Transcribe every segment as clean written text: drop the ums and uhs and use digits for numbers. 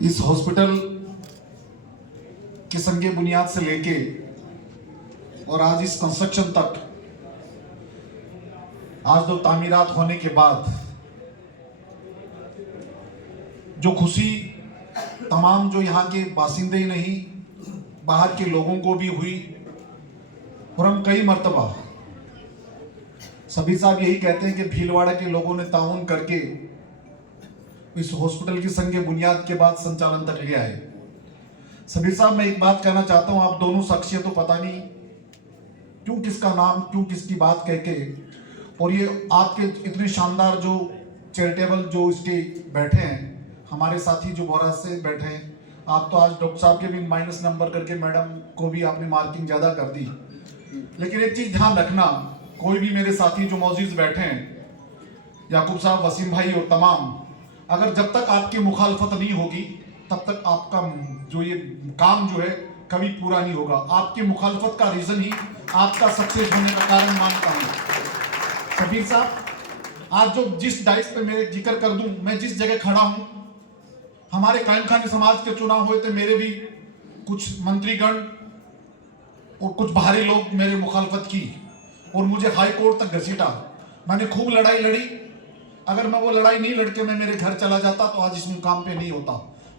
इस हॉस्पिटल के संगे बुनियाद से लेके और आज इस कंस्ट्रक्शन तक, आज दो तामीरात होने के बाद जो खुशी तमाम जो यहाँ के बासिंदे ही नहीं बाहर के लोगों को भी हुई, और हम कई मर्तबा सबीर साहब यही कहते हैं कि भीलवाड़ा के लोगों ने ताउन करके इस हॉस्पिटल की संगे बुनियाद के बाद संचालन तक ले आए। सबीर साहब, मैं एक बात कहना चाहता हूं, आप दोनों शख्सियत तो पता नहीं क्यों किसका नाम क्यों किसकी बात कह के, और ये आपके इतने शानदार जो चैरिटेबल जो स्टेज बैठे हैं, हमारे साथी जो बोरा से बैठे हैं, आप तो आज डॉक्टर साहब के भी माइनस नंबर करके मैडम को भी आपने मार्किंग ज़्यादा कर दी। लेकिन एक चीज़ ध्यान रखना, कोई भी मेरे साथी जो मौजूद बैठे हैं, याकूब साहब, वसीम भाई और तमाम, अगर जब तक आपकी मुखालफत नहीं होगी तब तक आपका जो ये काम जो है कभी पूरा नहीं होगा। आपकी मुखालफत का रीज़न ही आपका सक्सेस होने का कारण मानता हूँ। सबीर साहब, आज जो जिस डाइस पे मेरे जिक्र कर दूं, मैं जिस जगह खड़ा हूं, हमारे कायम खानी समाज के चुनाव हुए थे, मेरे भी कुछ मंत्रीगण और कुछ बाहरी लोग मेरे मुखालफत की और मुझे हाई कोर्ट तक घसीटा। मैंने खूब लड़ाई लड़ी। अगर मैं वो लड़ाई नहीं लड़के मैं मेरे घर चला जाता तो आज इस मुकाम पे नहीं होता।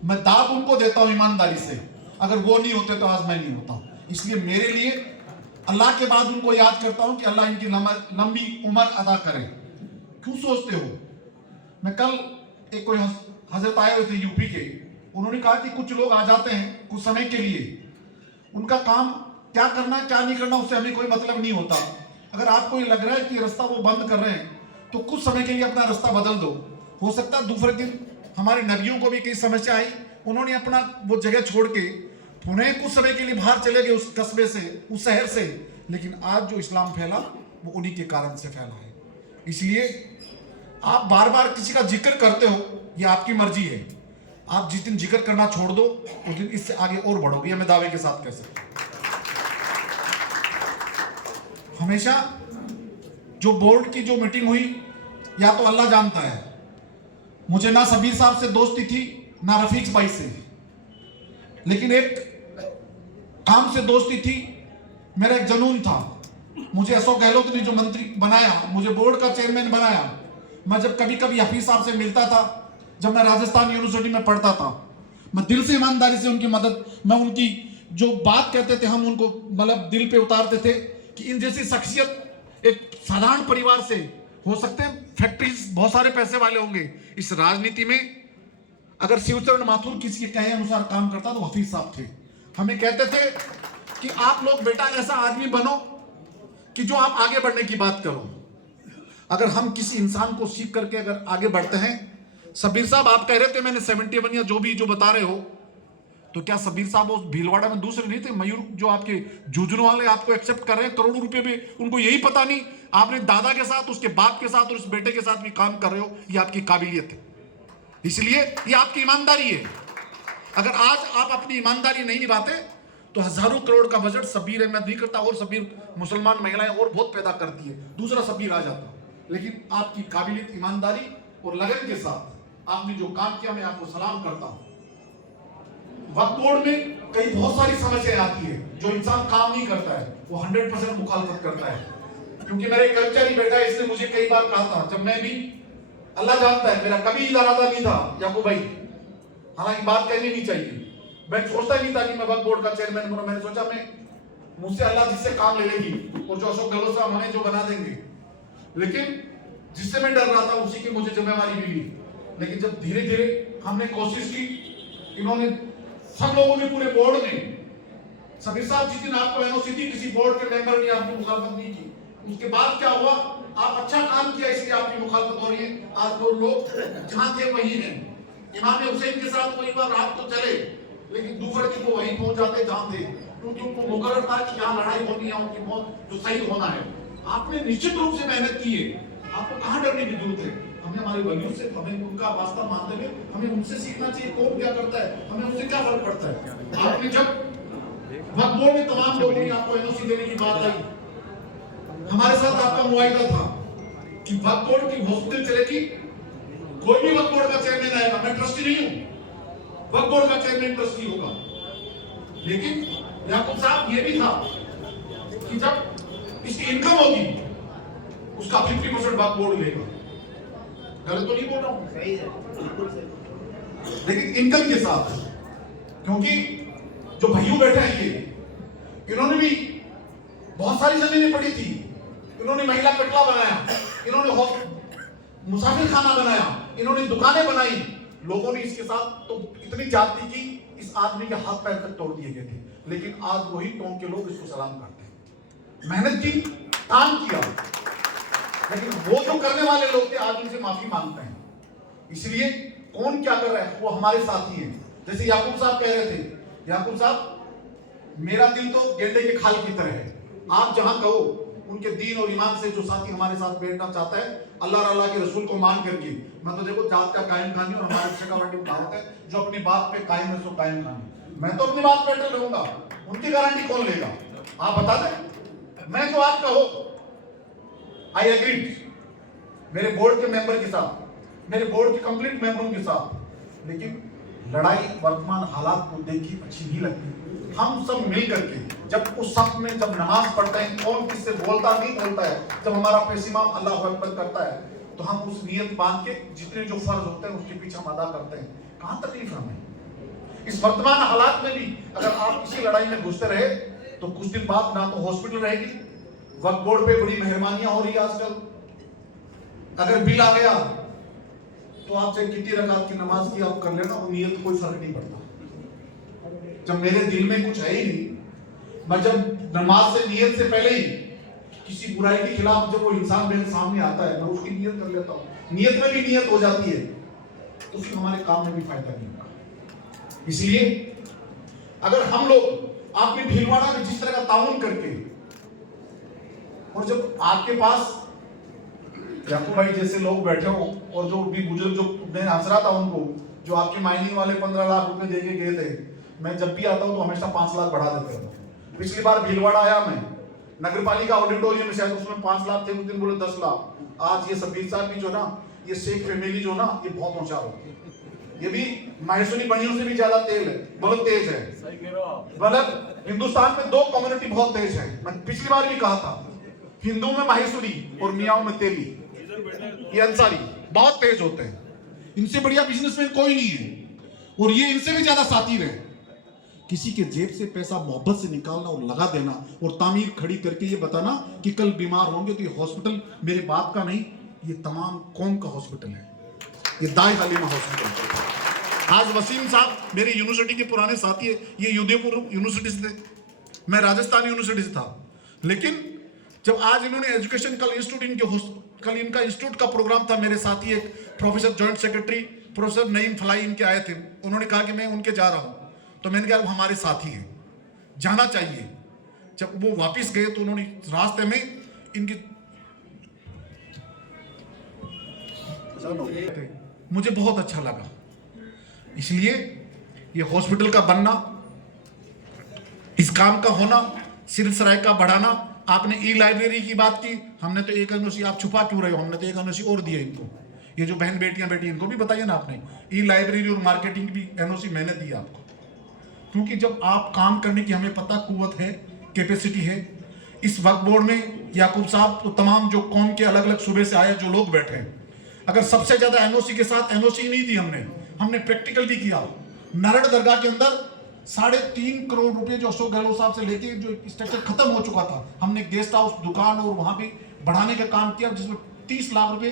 मैं दाद उनको देता हूँ ईमानदारी से, अगर वो नहीं होते तो आज मैं नहीं होता। इसलिए मेरे लिए अल्लाह के बाद उनको याद करता हूँ कि अल्लाह इनकी लंबी उम्र अदा करे। क्यों सोचते हो, मैं कल एक कोई हजरत आए हुए थे यूपी के, उन्होंने कहा कि कुछ लोग आ जाते हैं कुछ समय के लिए, उनका काम क्या करना क्या नहीं करना उससे हमें कोई मतलब नहीं होता। अगर आपको ये लग रहा है कि रास्ता वो बंद कर रहे हैं तो कुछ समय के लिए अपना रास्ता बदल दो। हो सकता है दूसरे दिन हमारे नबियों को भी कई समस्या आई, उन्होंने अपना वो जगह छोड़ के पुणे कुछ समय के लिए बाहर चले गए उस कस्बे से, उस शहर से। लेकिन आज जो इस्लाम फैला वो उन्हीं के कारण से फैला है। इसलिए आप बार बार किसी का जिक्र करते हो, ये आपकी मर्जी है। आप जिस दिन जिक्र करना छोड़ दो उस दिन इससे आगे और बढ़ोगे, ये मैं दावे के साथ कह सकता हूं। हमेशा जो बोर्ड की जो मीटिंग हुई, या तो अल्लाह जानता है, मुझे ना सबीर साहब से दोस्ती थी ना रफीक भाई से, लेकिन एक काम से दोस्ती थी, मेरा एक जुनून था। मुझे अशोक गहलोत ने जो मंत्री बनाया, मुझे बोर्ड का चेयरमैन बनाया, मैं जब कभी कभी हफीज साहब से मिलता था, जब मैं राजस्थान यूनिवर्सिटी में पढ़ता था, मैं दिल से ईमानदारी से उनकी मदद, मैं उनकी जो बात कहते थे हम उनको मतलब दिल पे उतारते थे कि इन जैसी शख्सियत एक साधारण परिवार से, हो सकते हैं फैक्ट्रीज बहुत सारे पैसे वाले होंगे, इस राजनीति में अगर शिवचरण माथुर किसी के कहे अनुसार काम करता तो हफीज साहब थे। हमें कहते थे कि आप लोग बेटा ऐसा आदमी बनो कि जो आप आगे बढ़ने की बात करो। अगर हम किसी इंसान को सीख करके अगर आगे बढ़ते हैं, सबीर साहब आप कह रहे थे मैंने 71 या जो भी जो बता रहे हो, तो क्या सबीर साहब वो भीलवाड़ा में दूसरे नहीं थे? मयूर जो आपके जुजनू वाले आपको एक्सेप्ट कर रहे हैं करोड़ों रुपए में, उनको यही पता नहीं आपने दादा के साथ, उसके बाप के साथ और उस बेटे के साथ भी काम कर रहे हो, ये आपकी काबिलियत है। इसलिए ये आपकी ईमानदारी है। अगर आज आप अपनी ईमानदारी नहीं निभाते तो हजारों करोड़ का बजट सबीर अहमद नहीं करता, और सबीर मुसलमान महिलाएं और बहुत पैदा करती है, दूसरा सबीर आ जाता। लेकिन आपकी काबिलियत, ईमानदारी और लगन के साथ आपने जो काम किया, मैं आपको सलाम करता हूं। वक्फ बोर्ड में कई बहुत सारी समस्याएं आती है, जो इंसान काम नहीं करता है वो 100% मुखालफत करता है। क्योंकि मेरा एक कर्मचारी बैठा है, इसने मुझे कई बार कहा था, जब मैं भी, अल्लाह जानता है मेरा कभी इरादा नहीं था याकूब भाई, हालांकि बात कहनी नहीं चाहिए, मैं सोचता नहीं था कि मैं वक्फ बोर्ड का चेयरमैन बनूं। मैंने सोचा मैं मुझसे अल्लाह जिससे काम ले लेगी और जो अशोक गहलोत साहब हमें जो बना देंगे, लेकिन जिससे मैं डर रहा था उसी की मुझे जिम्मेवारी मिली। लेकिन जब धीरे धीरे हमने कोशिश की, इन्होंने सब लोगों ने, पूरे बोर्ड ने, सबीर साहब जिस दिन आपको एनओसी दी किसी बोर्ड के मेंबर ने आपकी मुखालफत नहीं की, उसके बाद क्या हुआ, आप अच्छा काम किया इसलिए आपकी मुखालफत हो रही है। आज तो लोग जहां थे वही हैं। इमाम हुसैन के साथ कोई बार रात को चले, लेकिन दूसरे दिन को वहीं पहुंच जाते जहां थे, क्योंकि उनको मुकर्रर था कि यहाँ लड़ाई होनी है, उनकी मौत जो सही होना है। आपने निश्चित रूप से मेहनत की है, आपको कहां डरने की जरूरत है? हमें हमारे वलियों से, हमें उनका वास्ता मानते हुए हमें उनसे सीखना चाहिए, कौन क्या करता है, हमें उनसे क्या फर्क पड़ता है। आपने जब वक्फ बोर्ड में तमाम लोगों ने आपको एनओसी देने की बात आई, हमारे साथ आपका मुआहिदा था कि वक्फ बोर्ड की हॉस्पिटल चलेगी, कोई भी वक्फ बोर्ड का चेयरमैन आएगा, मैं ट्रस्टी नहीं हूं, वक्फ बोर्ड का चेयरमैन ट्रस्टी होगा। लेकिन याकूब साहब ये भी था कि जब इसकी इनकम होगी उसका 50% वक्फ बोर्ड लेगा। गलत तो नहीं बोल रहा हूं? सही है, बिल्कुल सही। लेकिन इनकम के साथ, क्योंकि जो भैया बैठे हैं ये, इन्होंने भी बहुत सारी जमीनें पड़ी थी, इन्होंने महिला कटला बनाया, इन्होंने मुसाफिर खाना बनाया, इन्होंने दुकानें बनाई। लोगों ने इसके साथ तो इतनी जाति की इस आदमी के हाथ पैर तक तोड़ दिए गए थे, लेकिन आज वही टोंक के लोग इसको सलाम करते हैं। मेहनत की, काम किया, लेकिन वो जो करने वाले लोग थे आज उनसे माफी मांगते हैं। इसलिए कौन क्या कर रहा है वो हमारे साथी हैं। जैसे याकूब साहब कह रहे थे, याकूब साहब मेरा दिल तो गेंडे के खाल की तरह है, आप जहां कहो उनके दीन और ईमान से जो साथी हमारे साथ बैठना चाहता है, अल्लाह और अल्लाह के रसूल को मान करके, मैं तो देखो जात का कायम खानी, और हमारे शेखावाटी में कहावत है, जो अपनी बात पे कायम है सो कायम खानी। मैं तो अपनी बात पे अटल रहूंगा, उनकी गारंटी कौन लेगा? आप बता दें। मैं तो आप कहो आई एग्री मेरे बोर्ड के मेंबर के साथ, मेरे बोर्ड के कंप्लीट मेंबरों के साथ, लेकिन लड़ाई वर्तमान हालात को देखी अच्छी नहीं लगती। हम सब मिल करके जब उस सफ में जब नमाज पढ़ते हैं, कौन किससे बोलता नहीं बोलता है, जब हमारा पेशिमाम अल्लाह अकबर करता है, तो हम उस नियत बांध के जितने जो फर्ज होते हैं उसके पीछे हम अदा करते हैं। कहां तकलीफ हमें? इस वर्तमान हालात में भी अगर आप इसी लड़ाई में घुसते रहे तो कुछ दिन बाद ना तो हॉस्पिटल रहेगी, वक्फ बोर्ड पे बड़ी मेहरबानियां हो रही है आजकल, अगर बिल आ गया तो आप चाहे कितनी रकात की नमाज की आप कर लेना, वो नियत कोई फर्क नहीं पड़ता। जब मेरे दिल में कुछ है ही नहीं, मैं जब नमाज से नियत से पहले ही किसी बुराई के खिलाफ जब वो इंसान मेरे सामने आता है, मैं उसकी नियत कर लेता हूँ, नियत में भी नियत हो जाती है, तो फिर हमारे काम में भी फायदा नहीं होगा। इसलिए अगर हम लोग आपने भीलवाड़ा में जिस तरह का ताउन करके, और जब आपके पास याकूब भाई जैसे लोग बैठे हो, और जो भी बुजुर्ग जो मैं हंस रहा था उनको, जो आपके माइनिंग वाले 15 लाख रुपए दे के गए थे, मैं जब भी आता हूं तो हमेशा 5 लाख बढ़ा देते हैं। पिछली बार भीलवाड़ा आया मैं, नगर पालिका ऑडिटोरियम में शायद उसमें 5 लाख थे, उस दिन बोले 10 लाख। आज ये सबीर साहब की जो ना, ये शेख फैमिली जो ना, ये बहुत होशियार होती है, ये भी मायसूनी बनियों से भी ज्यादा तेल है, बहुत तेज है। मतलब हिंदुस्तान में 2 कम्युनिटी बहुत तेज है। मैं पिछली बार भी कहा था, हिंदू में माहेश्वरी और मियाओं में तेली, ये अंसारी बहुत तेज होते हैं, इनसे बढ़िया बिजनेसमैन कोई नहीं है, और ये इनसे भी ज्यादा सातिर है। किसी के जेब से पैसा मोहब्बत से निकालना और लगा देना, और तामीर खड़ी करके ये बताना कि कल बीमार होंगे तो ये हॉस्पिटल मेरे बाप का नहीं, ये तमाम कौम का हॉस्पिटल है, ये दाई हलीमा हॉस्पिटल। आज वसीम साहब मेरे यूनिवर्सिटी के पुराने साथी है, ये उदयपुर यूनिवर्सिटी से थे, मैं राजस्थान यूनिवर्सिटी से था, लेकिन जब आज इन्होंने एजुकेशन कल इंस्टीट्यूट कल इनका इंस्टीट्यूट का प्रोग्राम था, मेरे साथी एक professor joint secretary professor Naeem फलाई इनके आए थे, उन्होंने कहा कि मैं उनके जा रहा हूं, तो मैंने कहा वो हमारे साथी हैं, जाना चाहिए। जब वो वापस गए तो उन्होंने रास्ते में इनकी, मुझे बहुत अच्छा लगा। इसलिए ये हॉस्पिटल का बनना, इस काम का होना, सिर्फ सराय का बढ़ाना, आपने ई लाइब्रेरी की बात की, हमने तो एक एनओसी, आप छुपा क्यों रहे हो, हमने तो एक एनओसी और दिया इनको, ये जो बहन बेटियां बैठी इनको भी बताइए ना, आपने ई लाइब्रेरी और मार्केटिंग भी एनओसी मैंने दिया आपको, क्योंकि जब आप काम करने की हमें पता कुव्वत है, कैपेसिटी है। इस वक्फ बोर्ड में याकूब साहब तो तमाम जो कौम के अलग अलग सूबे से आए जो लोग बैठे हैं, अगर सबसे ज्यादा एनओसी के साथ एनओसी नहीं दी हमने प्रैक्टिकल भी किया। नारड़ दरगाह के अंदर 3.5 करोड़ रुपए जो अशोक गहलोत साहब से लेके जो स्ट्रक्चर खत्म हो चुका था, हमने गेस्ट हाउस, दुकान और वहां पे बढ़ाने का काम किया, जिसमें 30 लाख रुपए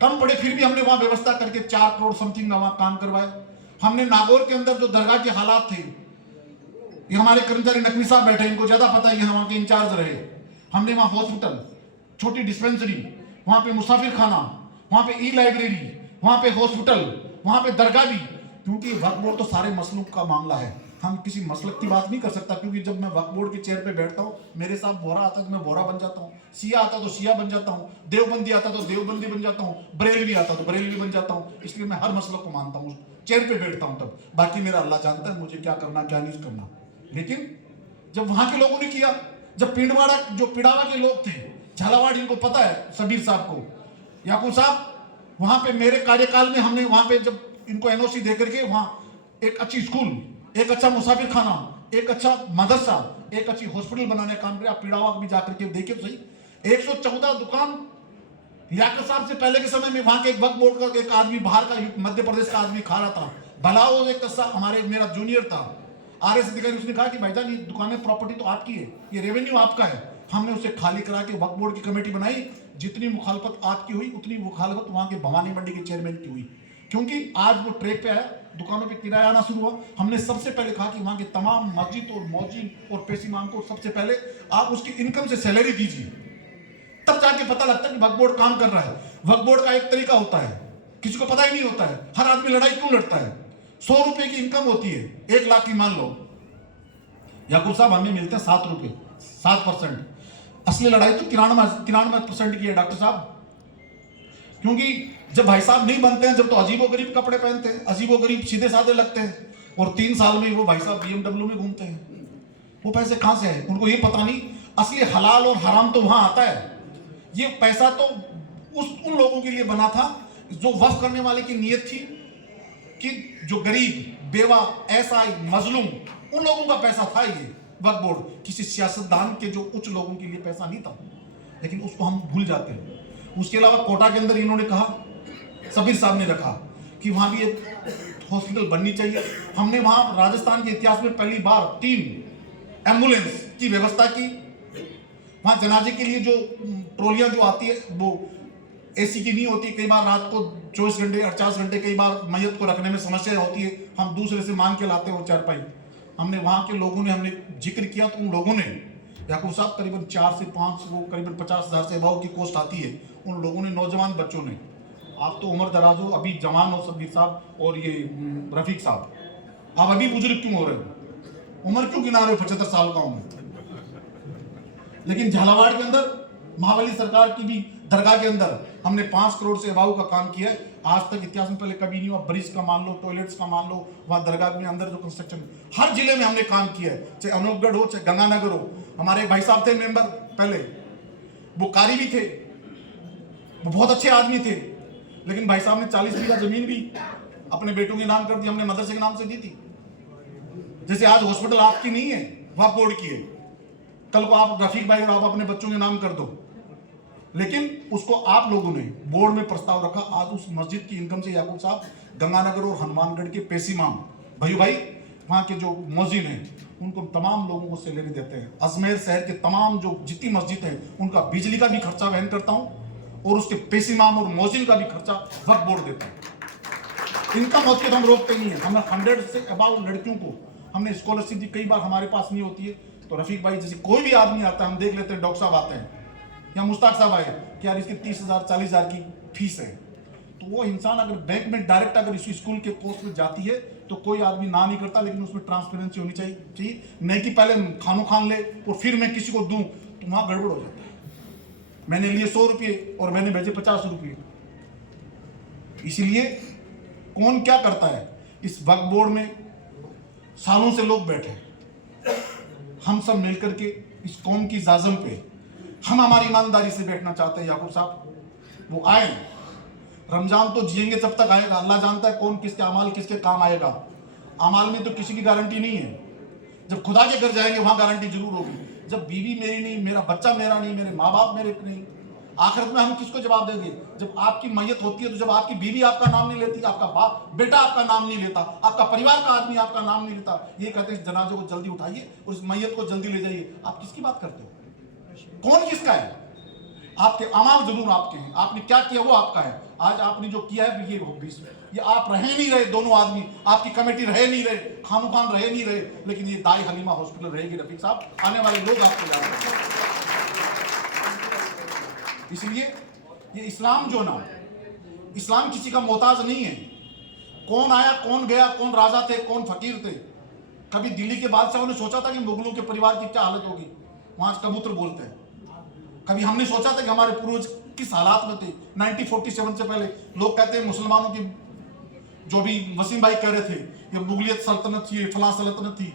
कम पड़े, फिर भी हमने वहां व्यवस्था करके 4 करोड़ समथिंग वहां काम करवाया। हमने नागौर के अंदर जो दरगाह के हालात थे, ये हमारे कर्मचारी नकवी साहब बैठे, इनको ज्यादा पता है, वहां के इंचार्ज रहे, हमने वहां हॉस्पिटल, छोटी डिस्पेंसरी, वहां पे मुसाफिर खाना, वहां पे ई लाइब्रेरी, वहां पे हॉस्पिटल, वहां पे दरगाह भी, क्योंकि वक्फ बोर्ड तो सारे मसलूक का मामला है, हम किसी मसलक की बात नहीं कर सकता, क्योंकि जब मैं वक्फ बोर्ड के चेयर पे बैठता हूँ, मेरे साथ बोरा आता तो मैं बोरा बन जाता हूँ, शिया आता तो शिया बन जाता हूँ, देवबंदी आता तो देवबंदी बन जाता हूँ, बरेलवी आता तो बरेलवी बन जाता हूँ, इसलिए मैं हर मसलक को मानता हूँ, चेयर पे बैठता हूँ तब, बाकी मेरा अल्लाह जानता है मुझे क्या करना क्या नहीं करना। लेकिन जब वहां के लोगों ने किया, जब पिंडवाड़ा जो पिड़ावा के लोग थे, झालावाड़, इनको पता है सबीर साहब को, याकूब साहब, वहां पे मेरे कार्यकाल में हमने वहां पे जब इनको एनओसी दे करके वहां एक अच्छी स्कूल, एक अच्छा मुसाफिर खाना, एक अच्छा मदरसा, एक अच्छी हॉस्पिटल बनाने का काम किया। आप पीड़ावा भी जाकर के देखिए तो सही, 114 दुकान लियाकत साहब से पहले के समय में वहां के एक वक्फ बोर्ड का एक आदमी बाहर का मध्य प्रदेश का आदमी खा रहा था। भला वो एक कस्सा हमारे मेरा जूनियर था आरएस अधिकारी, उसने कहा कि भाईजान ये दुकानें प्रॉपर्टी तो आपकी है, ये रेवेन्यू आपका है। हमने उसे खाली करा के वक्फ बोर्ड की कमेटी बनाई। जितनी मुखालफत आपकी हुई उतनी मुखालफत वहां के भवानी मंडी के चेयरमैन की हुई, क्योंकि आज वो ट्रैक पे आया, दुकानों पे किराया आना शुरू हुआ। हमने सबसे पहले कहा कि वहां के तमाम मस्जिद और मौजिन और पेशी इमाम को सबसे पहले आप उसकी इनकम से सैलरी दीजिए, तब जाके पता लगता है कि वक्फ बोर्ड काम कर रहा है। वक्फ बोर्ड का एक तरीका होता है, किसी को पता ही नहीं होता है, हर आदमी लड़ाई क्यों लड़ता है। 100 रुपए की इनकम होती है, 1 लाख की मान लो, याकूब साहब हमें मिलते हैं 7 रुपए, 7%। असली लड़ाई तो 93% की है डॉक्टर साहब, क्योंकि जब भाई साहब नहीं बनते हैं, जब तो अजीबोगरीब कपड़े पहनते हैं, अजीबोगरीब सीधे साधे लगते हैं, और 3 साल में वो भाई साहब BMW में घूमते हैं। वो पैसे कहां से है उनको ये पता नहीं। असली हलाल और हराम तो वहां आता है। ये पैसा तो उन लोगों के लिए बना था जो वक्फ करने वाले की नीयत थी कि जो गरीब, बेवा, एसआई, मजलूम, उन लोगों का पैसा था ये वक्फ बोर्ड। किसी सियासतदान के जो उच्च लोगों के लिए पैसा नहीं था, लेकिन उसको हम भूल जाते हैं। उसके अलावा कोटा के अंदर इन्होंने कहा, सबीर साहब ने रखा कि वहां भी एक हॉस्पिटल बननी चाहिए। हमने वहां राजस्थान के इतिहास में पहली बार 3 एम्बुलेंस की व्यवस्था की। वहां जनाजे के लिए जो ट्रॉलियां जो आती है वो एसी की नहीं होती, कई बार रात को 24 घंटे 48 घंटे कई बार मैयत को रखने में समस्या होती है, हम दूसरे से मांग के लाते हैं वो चारपाई। हमने वहां के लोगों ने हमने जिक्र किया तो उन लोगों ने, याकूब साहब करीबन 4 से 5 वो करीबन 50,000 से अबाव की कोस्ट आती है, उन लोगों ने, नौजवान बच्चों ने, आप तो उम्र दराज हो, अभी जवान हो सबीर साहब और ये रफीक साहब, आप अभी बुजुर्ग क्यों हो रहे हो, उम्र क्यों गिना रहे हो, 75 साल का हूं। लेकिन झालावाड़ के अंदर महाबली सरकार की भी दरगाह के अंदर हमने 5 करोड़ से अबाव का काम किया है। आज तक इतिहास में पहले कभी नहीं हुआ। ब्रिज का मान लो, टॉयलेट्स का मान लो, वहां दरगाह में अंदर जो कंस्ट्रक्शन, हर जिले में हमने काम किया है, चाहे अनूपगढ़ हो चाहे गंगानगर हो। हमारे भाई साहब थे मेंबर पहले, वो कारी भी थे, वो बहुत अच्छे आदमी थे, लेकिन भाई साहब ने 40 बीघा जमीन भी अपने बेटों के नाम कर दी, हमने मदरसे के नाम से दी थी। जैसे आज हॉस्पिटल आपकी नहीं है, वह बोर्ड की है, कल को आप रफीक भाई और आप अपने बच्चों के नाम कर दो, लेकिन उसको आप लोगों ने बोर्ड में प्रस्ताव रखा। आज उस मस्जिद की इनकम से याकूब साहब गंगानगर और हनुमानगढ़ के पेशीमाम भाई वहां के जो मौजिन हैं उनको तमाम लोगों को सैलरी देते हैं। अजमेर शहर के तमाम जो जितनी मस्जिद हैं उनका बिजली का भी खर्चा वहन करता हूं, और उसके पेशीमाम और मौजिन का भी खर्चा वक्फ बोर्ड देता है। इनकम होती है तो हम रोकते नहीं है। हमने 100 से अबाव लड़कियों को हमने स्कॉलरशिप दी, कई बार हमारे पास नहीं होती है तो रफीक भाई जैसे कोई भी आदमी आता है, हम देख लेते हैं, डॉक्टर साहब आते हैं या मुश्ताक साहब आए कि यार इसकी 30,000 40,000 की फीस है, तो वो इंसान अगर बैंक में डायरेक्ट अगर इस स्कूल के कोर्स में जाती है तो कोई आदमी ना नहीं करता, लेकिन उसमें ट्रांसपेरेंसी होनी चाहिए। नहीं कि पहले खान ले और फिर मैं किसी को दूं, तो वहां गड़बड़ हो जाता है। मैंने लिए 100 रुपये और मैंने भेजे 50 रुपये। इसलिए कौन क्या करता है, इस वक्फ बोर्ड में सालों से लोग बैठे, हम सब मिलकर के इस कौम की जाजम पे हम हमारी ईमानदारी से बैठना चाहते हैं। याकूब साहब वो आए, रमजान तो जिएंगे जब तक आएगा, अल्लाह जानता है कौन किसके अमाल किसके काम आएगा। अमाल में तो किसी की गारंटी नहीं है, जब खुदा के घर जाएंगे वहां गारंटी जरूर होगी। जब बीवी मेरी नहीं, मेरा बच्चा मेरा नहीं, मेरे माँ बाप मेरे नहीं, आखिरत में हम किसको जवाब देंगे। जब आपकी मैयत होती है तो जब आपकी बीवी आपका नाम नहीं लेती, आपका बाप बेटा आपका नाम नहीं लेता, आपका परिवार का आदमी आपका नाम नहीं लेता, ये कहते हैं जनाजे को जल्दी उठाइए और इस मैयत को जल्दी ले जाइए, आप किसकी बात करते हो, कौन किसका है। आपके अमाल जरूर आपके हैं, आपने क्या किया वो आपका है। आज आपने जो किया है ये आप रहे नहीं रहे, दोनों आदमी आपकी कमेटी रहे नहीं रहे, खान रहे नहीं रहे, लेकिन ये दाई हलीमा हॉस्पिटल रहेगी रफीक साहब, आने वाले लोग आपको याद रखेंगे। इसलिए ये इस्लाम जो ना, इस्लाम किसी का मोहताज नहीं है। कौन आया कौन गया, कौन राजा थे कौन फकीर थे। कभी दिल्ली के बादशाहों ने सोचा था कि मुगलों के परिवार की क्या हालत होगी, वहां कबूतर बोलते हैं। कभी हमने सोचा था कि हमारे पूर्वज किस हालात में थे। 1947 से पहले लोग कहते हैं मुसलमानों की, जो भी वसीम भाई कह रहे थे, ये मुगलियत सल्तनत थी, फलां सल्तनत थी,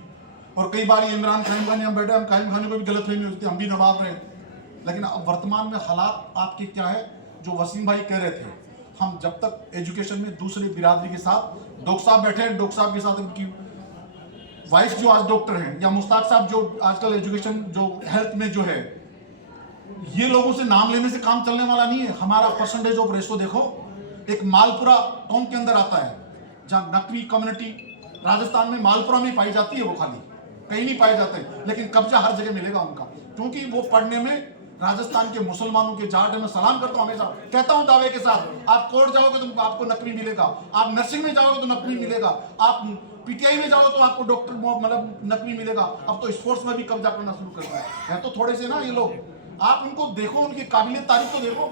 और कई बार ये इमरान कायम खानी, हम बैठे, हम कायम खाने को भी गलत फहमी होती, हम भी नवाब रहे। लेकिन अब वर्तमान में हालात आपके क्या है, जो वसीम भाई कह रहे थे, हम जब तक एजुकेशन में दूसरी बिरादरी के साथ डॉक्टर साहब बैठे हैं, डॉक्टर साहब के साथ उनकी वाइफ जो आज डॉक्टर हैं, या मुश्ताक साहब जो आजकल एजुकेशन जो हेल्थ में जो है, ये लोगों से नाम लेने से काम चलने वाला नहीं है। हमारा परसेंटेज ऑफ रेशो देखो, एक मालपुरा टोंक के अंदर आता है, जहां नकवी कम्युनिटी राजस्थान में मालपुरा में पाई जाती है, वो खाली कहीं नहीं पाए जाते, लेकिन कब्जा हर जगह मिलेगा उनका, क्योंकि वो पढ़ने में राजस्थान के मुसलमानों के जाट में सलाम करता हूं हमेशा, कहता हूं दावे के साथ, आप कोर्ट जाओगे तो आपको नकवी मिलेगा, आप नर्सिंग में जाओगे तो नकवी मिलेगा, आप पीटीआई में जाओ तो आपको डॉक्टर मतलब नकवी मिलेगा। अब तो स्पोर्ट्स में भी कब्जा करना शुरू कर दिया है। तो थोड़े से ना ये लोग, आप उनको देखो, उनकी काबिलियत तारीफ तो देखो,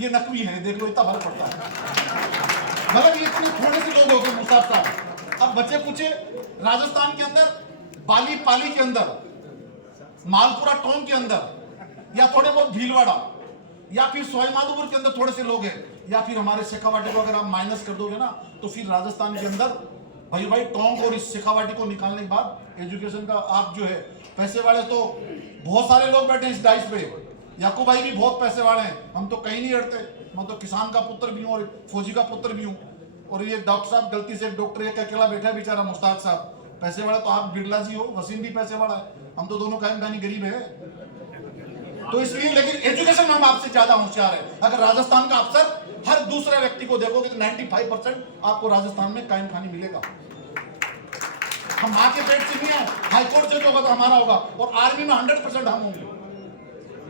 ये नकवी है, देख लो इतना फर्क पड़ता है। मतलब ये इतने थोड़े से लोग हो गए मुसाफ साहब। अब बच्चे पूछे, राजस्थान के अंदर बाली पाली के अंदर, मालपुरा टोंक के अंदर, या थोड़े बहुत भीलवाड़ा, या फिर सवाईमाधोपुर के अंदर थोड़े से लोग हैं, या फिर हमारे शेखावाटी को अगर आप माइनस कर दोगे ना, तो फिर राजस्थान के अंदर भाई टोंक और इस शेखावाटी को निकालने के बाद एजुकेशन का आप जो है, पैसे वाले तो बहुत सारे लोग बैठे हैं इस डाइस पे। याकूब भाई भी बहुत पैसे वाले हैं, हम तो कहीं नहीं हटते, मैं तो किसान का पुत्र भी हूँ और फौजी का पुत्र भी हूँ। और ये डॉक्टर साहब गलती से डॉक्टर एक अकेला बैठा है बेचारा मुश्ताक साहब, पैसे वाला तो आप बिरला जी हो, वसीम भी पैसे वाला है, हम तो दोनों कायम खानी गरीब है। तो इसलिए, लेकिन एजुकेशन में हम आपसे ज्यादा होशियार है। अगर राजस्थान का अफसर हर दूसरे व्यक्ति को देखोगे तो 95% आपको राजस्थान में कायम खानी मिलेगा। हम मां के पेट से नहीं है, हाईकोर्ट जज होगा तो हमारा होगा, और आर्मी में 100% हम होंगे।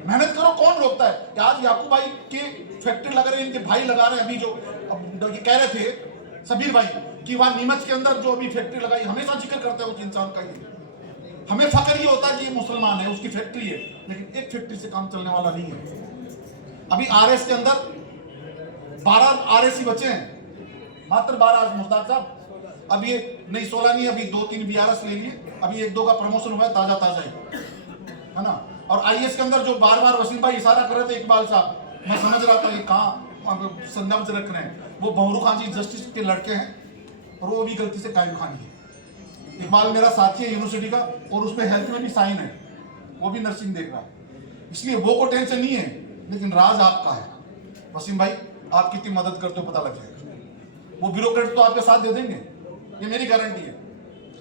मेहनत करो, कौन रोकता है? आज याकूब भाई के फैक्ट्री लगा रहे हैं, इनके भाई लगा रहे हैं। अभी जो ये कह रहे थे सबीर भाई कि वहां नीमच के अंदर जो अभी फैक्ट्री लगाई, हमेशा जिक्र करते हैं उस इंसान का। ये हमें फख्र ये होता है कि ये मुसलमान है, उसकी फैक्ट्री है, लेकिन एक फैक्ट्री से काम चलने वाला नहीं है। अभी आरएस के अंदर 12 आरएसी बचे हैं, मात्र 12। मुश्ताक साहब अभी ये नहीं 16 नहीं, अभी 2-3 बीआरएस ले लिए, अभी 1-2 का प्रमोशन हुआ है, ताजा है ना। और आईएएस के अंदर जो बार वसीम भाई इशारा कर रहे थे, इकबाल साहब, मैं समझ रहा था ये कहाँ संदर्भ रख रहे हैं, वो बहरू खान जी जस्टिस के लड़के हैं, और वो भी गलती से कायम खान है। इकबाल मेरा साथी है यूनिवर्सिटी का, और उसमें हेल्थ में भी साइन है, वो भी नर्सिंग देख रहा है, इसलिए वो को टेंशन नहीं है, लेकिन राज आपका है। वसीम भाई आप कितनी मदद करते हो पता लग जाएगा, वो ब्यूरोक्रेट तो आपके साथ दे देंगे, ये मेरी गारंटी है।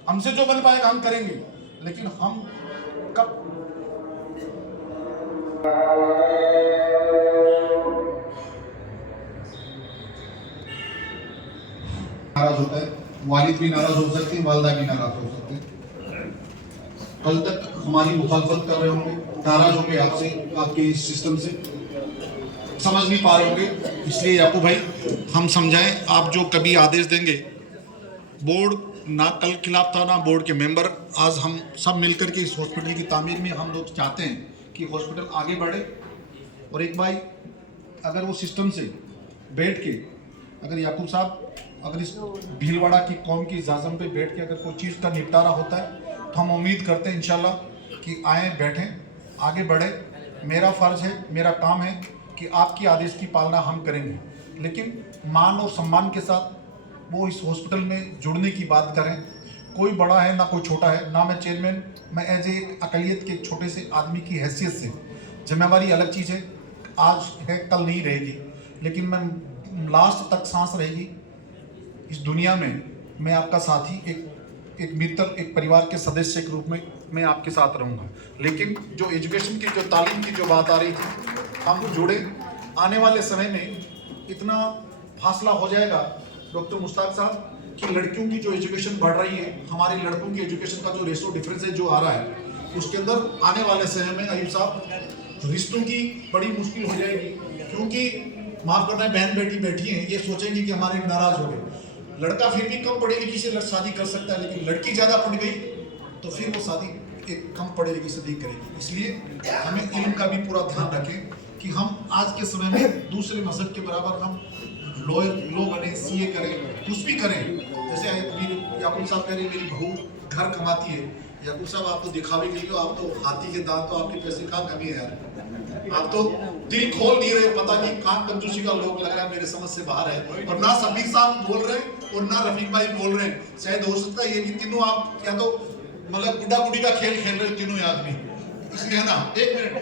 हमसे जो बन पाएगा हम करेंगे, लेकिन हम कब नाराज होता है, वालिद भी नाराज हो सकते हैं, वालदा भी नाराज हो सकते हैं। कल तक हमारी मुखालफत कर रहे होंगे, नाराज होंगे आपसे, आपके इस सिस्टम से, समझ नहीं पा रहे होंगे। इसलिए याकूब भाई हम समझाएं, आप जो कभी आदेश देंगे, बोर्ड ना कल खिलाफ था ना बोर्ड के मेंबर, आज हम सब मिलकर के इस हॉस्पिटल की तामीर में हम लोग चाहते हैं कि हॉस्पिटल आगे बढ़े। और एक भाई अगर वो सिस्टम से बैठ के, अगर याकूब साहब अगर इस भीलवाड़ा की कौम की जाजम पे बैठ के अगर कोई चीज़ का निपटारा होता है, तो हम उम्मीद करते हैं इंशाल्लाह कि आए, बैठें, आगे बढ़े। मेरा फ़र्ज़ है, मेरा काम है कि आपकी आदेश की पालना हम करेंगे, लेकिन मान और सम्मान के साथ वो इस हॉस्पिटल में जुड़ने की बात करें। कोई बड़ा है ना कोई छोटा है, ना मैं चेयरमैन, मैं एज एक अकलियत के छोटे से आदमी की हैसियत से, जिम्मेवारी अलग चीज़ है, आज है कल नहीं रहेगी, लेकिन मैं लास्ट तक सांस रहेगी इस दुनिया में, मैं आपका साथी, एक मित्र, एक परिवार के सदस्य के रूप में मैं आपके साथ रहूँगा। लेकिन जो एजुकेशन की, जो तालीम की जो बात आ रही थी, हम जुड़े, आने वाले समय में इतना फासला हो जाएगा डॉक्टर मुश्ताक साहब कि लड़कियों की जो एजुकेशन बढ़ रही है, हमारे लड़कों की एजुकेशन का जो रेशो डिफरेंस है जो आ रहा है, उसके अंदर आने वाले समय में अयूब साहब रिश्तों की बड़ी मुश्किल हो जाएगी। क्योंकि माफ़ करना, बहन बेटी बैठी हैं, ये सोचेंगी कि हमारे नाराज़ हो गए। लड़का फिर भी कम पढ़े लिखी से शादी कर सकता है, लेकिन लड़की ज़्यादा पढ़ गई तो फिर वो शादी एक कम पढ़े लिखी से नहीं करेगी। इसलिए हमें इल्म का भी पूरा ध्यान रखें कि हम आज के समय में दूसरे मजहब के बराबर हम लॉयर लो बने, सीए करें, कुछ भी करें। जैसे याकूब साहब कह रहे मेरी बहू घर कमाती है, याकूब साहब आप तो दिखावे के लिए, आप तो हाथी के दांत, तो आपके पैसे कहाँ कमी है यार, आप तो दिल खोल नहीं रहे, पता नहीं कहाँ कंजूसी का लोग लग रहा है, मेरे समझ से बाहर है। और ना सबीर साहब बोल रहे हैं और ना रफीक भाई बोल रहे हैं। शायद हो सकता है ये कि तीनों आप या तो मतलब गुड्डा गुड्डी का खेल खेल रहे हो तीनों आदमी, इसलिए है ना। एक मिनट,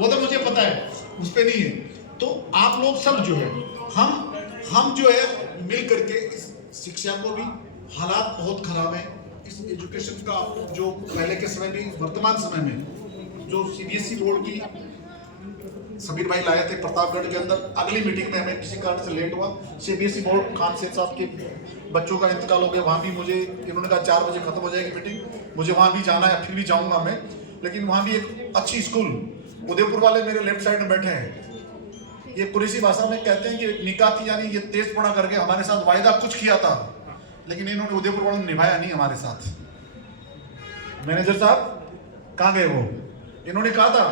वो तो मुझे पता है, उस पर नहीं है। तो आप लोग सब जो है, हम हम जो है मिल करके इस शिक्षा को भी, हालात बहुत खराब है इस एजुकेशन का, जो पहले के समय में वर्तमान समय में जो सीबीएसई बोर्ड की सबीर भाई लाए थे प्रतापगढ़ के अंदर, अगली मीटिंग में हमें किसी कारण से लेट हुआ। सीबीएसई बोर्ड खान सेठ साहब के बच्चों का इंतकाल हो गया, वहाँ भी मुझे इन्होंने कहा 4 बजे खत्म हो जाएगी मीटिंग, मुझे वहाँ भी जाना है, फिर भी जाऊँगा मैं। लेकिन वहाँ भी एक अच्छी स्कूल, उदयपुर वाले मेरे लेफ्ट साइड में बैठे हैं, ये कुरैशी भाषा में कहते हैं कि निकाह थी, यानी ये तेज पड़ा करके हमारे साथ वायदा कुछ किया था, लेकिन इन्होंने उदयपुर वालों ने निभाया नहीं हमारे साथ। मैनेजर साहब कहाँ गए वो? इन्होंने कहा था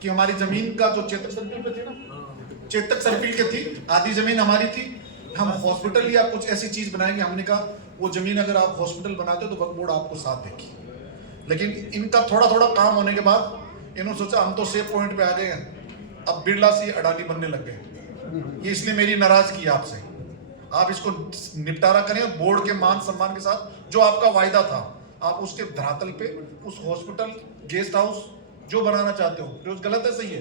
कि हमारी जमीन का जो चेतक सर्किल पे थी ना, चेतक सर्किल के थी, आधी जमीन हमारी थी, हम हॉस्पिटल या कुछ ऐसी चीज बनाएंगे। हमने कहा वो जमीन अगर आप हॉस्पिटल बनाते हो तो वक्फ बोर्ड आपको साथ देगी। लेकिन इनका थोड़ा थोड़ा काम होने के बाद इन्होंने सोचा हम तो सेफ पॉइंट पे आ गए हैं, अब बिरला से अडानी बनने लग गए। ये इसलिए मेरी नाराजगी आपसे, आप इसको निपटारा करें बोर्ड के मान सम्मान के साथ। जो आपका वायदा था आप उसके धरातल पे उस हॉस्पिटल, गेस्ट हाउस जो बनाना चाहते हो, जो गलत है सही है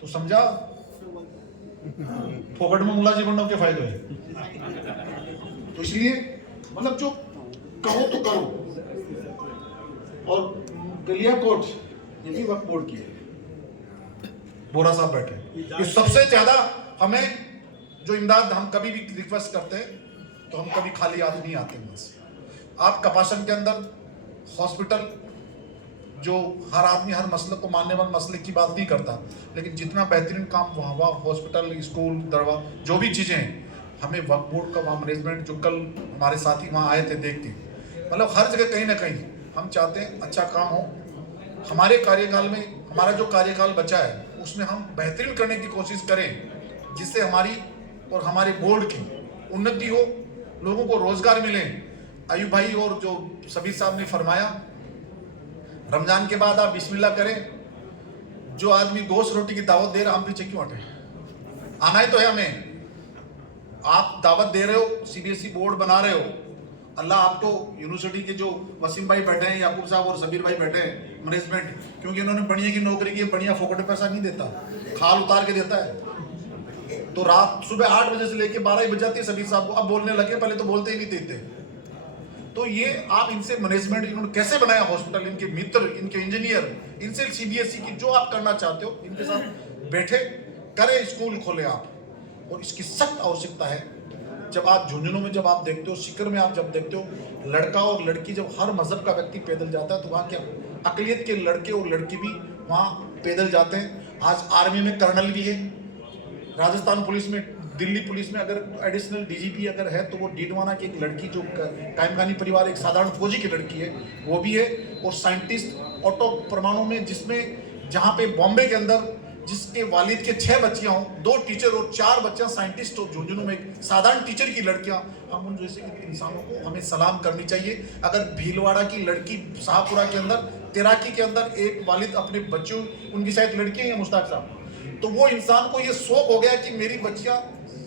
तो समझा, फोकट में मुलाजी बनने के फायदे हैं। तो इसलिए मतलब जो कहो तो करो। और गलिया कोट ये भी वक्फ बोर्ड की है, बोरा साहब बैठे, ये सबसे ज्यादा हमें जो इमदाद हम कभी भी रिक्वेस्ट करते हैं तो हम कभी खाली हाथ नहीं आते। बस आप कपासन के अंदर हॉस्पिटल, जो हर आदमी हर मसले को मानने वाले मसले की बात नहीं करता, लेकिन जितना बेहतरीन काम वहाँ हॉस्पिटल, स्कूल, दरवा, जो भी चीज़ें हैं, हमें वक्फ बोर्ड का वहाँ मैनेजमेंट, जो कल हमारे साथी वहाँ आए थे देख के, मतलब हर जगह कहीं ना कहीं हम चाहते हैं अच्छा काम हो। हमारे कार्यकाल में, हमारा जो कार्यकाल बचा है उसमें हम बेहतरीन करने की कोशिश करें, जिससे हमारी और हमारे बोर्ड की उन्नति हो, लोगों को रोजगार मिले। अयूब भाई और जो सबीर साहब ने फरमाया, रमजान के बाद आप बिस्मिल्लाह करें। जो आदमी गोश्त रोटी की दावत दे रहा है, हम पीछे क्यों हटे? आना ही तो है हमें। आप दावत दे रहे हो, सीबीएसई बोर्ड बना रहे हो, अल्लाह आपको यूनिवर्सिटी के जो वसीम भाई बैठे हैं, याकूब साहब और सबीर भाई बैठे हैं, मैनेजमेंट, क्योंकि उन्होंने बढ़िया की नौकरी की, बढ़िया फोकट में पैसा नहीं देता, खाल उतार के देता है। तो रात सुबह 8 बजे से लेके 12 बज जाती है सबीर साहब को, अब बोलने लगे, पहले तो बोलते ही नहीं देते। तो ये आप इनसे मैनेजमेंट इन्होंने कैसे बनाया हॉस्पिटल, इनके मित्र, इनके इंजीनियर, इनसे सीबीएसई की जो आप करना चाहते हो इनके साथ बैठे करें, स्कूल खोले आप। और इसकी सख्त आवश्यकता है। जब आप झुंझुनू में जब आप देखते हो, सीकर में आप जब देखते हो, लड़का और लड़की जब हर मजहब का व्यक्ति पैदल जाता है, तो वहाँ क्या अकलियत के लड़के और लड़की भी वहाँ पैदल जाते हैं। आज आर्मी में कर्नल भी है, राजस्थान पुलिस में, दिल्ली पुलिस में अगर एडिशनल डीजीपी अगर है तो वो डीडवाना की एक लड़की जो कायमखानी परिवार, एक साधारण फौजी की लड़की है, वो भी है। और साइंटिस्ट ऑटो परमाणु में, जिसमें जहाँ पे बॉम्बे के अंदर जिसके वालिद के 6 बच्चियां हों, 2 टीचर और 4 बच्चियां साइंटिस्ट हो, झुंझुनू में एक साधारण टीचर की लड़कियां, हम उन जैसे इंसानों को हमें सलाम करनी चाहिए। अगर भीलवाड़ा की लड़की शाहपुरा के अंदर, तैराकी के अंदर एक वालिद अपने बच्चों, उनकी शायद लड़कियां हैं मुश्ताक साहब, तो वो इंसान को ये शौक हो गया कि मेरी बच्चियां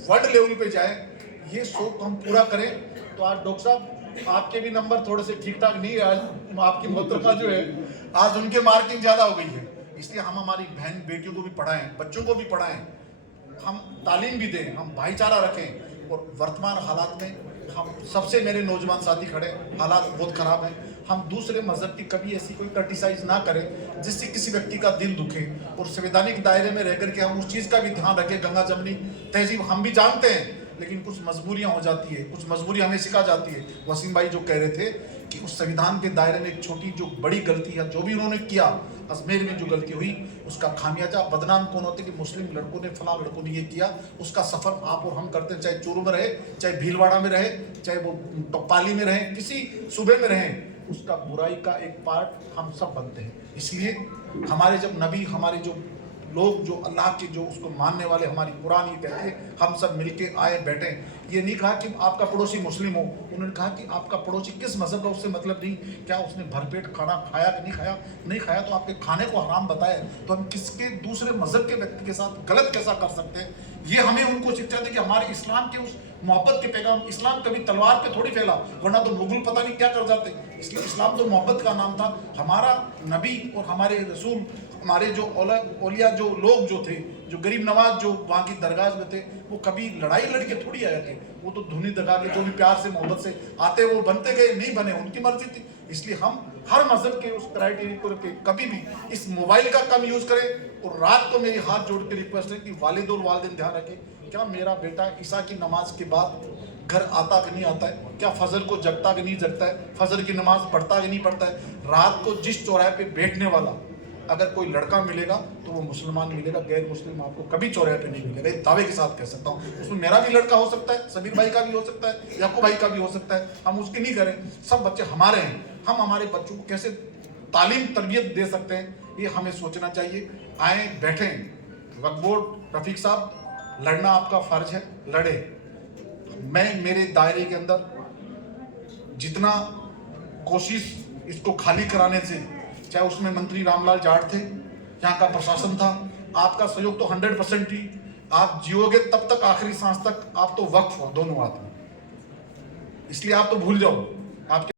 वर्ल्ड लेवल पे जाए, ये शौक हम पूरा करें। तो आज डॉक्टर साहब आपके भी नंबर थोड़े से ठीक ठाक नहीं है, आज आपकी मोहतरमा जो है आज उनके मार्किंग ज़्यादा हो गई है, इसलिए हम हमारी बहन बेटियों को भी पढ़ाएं, बच्चों को भी पढ़ाएं, हम तालीम भी दें, हम भाईचारा रखें। और वर्तमान हालात में हम सबसे, मेरे नौजवान साथी खड़े, हालात बहुत ख़राब हैं, हम दूसरे मजहब की कभी ऐसी कोई क्रिटिसाइज ना करें जिससे किसी व्यक्ति का दिल दुखे, और संवैधानिक दायरे में रह करके हम उस चीज़ का भी ध्यान रखें। गंगा जमनी तहजीब हम भी जानते हैं, लेकिन कुछ मजबूरियां हो जाती है, कुछ मजबूरी हमें सिखा जाती है। वसीम भाई जो कह रहे थे कि उस संविधान के दायरे में एक छोटी जो बड़ी गलती है, जो भी उन्होंने किया, अजमेर में जो गलती हुई, उसका खामियाजा बदनाम कौन होते कि मुस्लिम लड़कों ने, फलां लड़कों ने ये किया, उसका सफ़र आप और हम करते हैं, चाहे चूरू में रहे, चाहे भीलवाड़ा में रहे, चाहे वो टप्पाली में रहे, किसी सूबे में रहे, उसका बुराई का एक पार्ट हम सब बनते हैं। इसलिए हमारे जब नबी, हमारे जो लोग जो अल्लाह के जो उसको मानने वाले, हमारी कुरान ये कहती है हम सब मिलके आए बैठे। ये नहीं कहा कि आपका पड़ोसी मुस्लिम हो, उन्होंने कहा कि आपका पड़ोसी किस मजहब का, उससे मतलब नहीं क्या उसने भरपेट खाना खाया कि नहीं खाया, नहीं खाया तो आपके खाने को हराम बताया, तो हम किसके दूसरे मजहब के व्यक्ति के साथ गलत कैसा कर सकते हैं। ये हमें उनको शिक्षा दे कि हमारे इस्लाम के उस मोहब्बत के पैगाम, इस्लाम कभी तलवार पे थोड़ी फैला, वरना तो मुगल पता नहीं क्या कर जाते। इसलिए इस्लाम तो मोहब्बत का नाम था। हमारा नबी और हमारे रसूल, हमारे जो औलिया जो लोग जो थे, जो गरीब नवाज जो वहाँ की दरगाह में थे, वो कभी लड़ाई लड़के थोड़ी आए थे, वो तो धुनी दगा के जो भी प्यार से मोहब्बत से आते वो बनते गए, नहीं बने उनकी मर्जी थी। इसलिए हम हर मजहब के उस क्राइटेरिया को रखे, कभी भी इस मोबाइल का कम यूज करें। और रात को मेरी हाथ जोड़ के रिक्वेस्ट है कि वालिद और वालिदैन ध्यान रखें, क्या मेरा बेटा ईशा की नमाज के बाद घर आता कि नहीं आता है, क्या फजर को जगता कि नहीं जगता है, फजर की नमाज पढ़ता कि नहीं पढ़ता है। रात को जिस चौराहे पे बैठने वाला अगर कोई लड़का मिलेगा तो वो मुसलमान मिलेगा, गैर मुस्लिम आपको कभी चौराहे पे नहीं मिलेगा, ये दावे के साथ कह सकता हूँ। उसमें मेरा भी लड़का हो सकता है, सबीर भाई का भी हो सकता है, याकूब भाई का भी हो सकता है, हम उसकी नहीं करें। सब बच्चे हमारे हैं, हम हमारे बच्चों को कैसे तालीम तरबियत दे सकते हैं, ये हमें सोचना चाहिए। आए बैठें, वक्फ बोर्ड रफीक साहब, लड़ना आपका फर्ज है, लड़े। मैं मेरे दायरे के अंदर जितना कोशिश इसको खाली कराने से, चाहे उसमें मंत्री रामलाल जाट थे, यहाँ का प्रशासन था, आपका सहयोग तो 100% ही। आप जियोगे तब तक, आखिरी सांस तक आप तो वक्फ हो दोनों आदमी, इसलिए आप तो भूल जाओ। आपके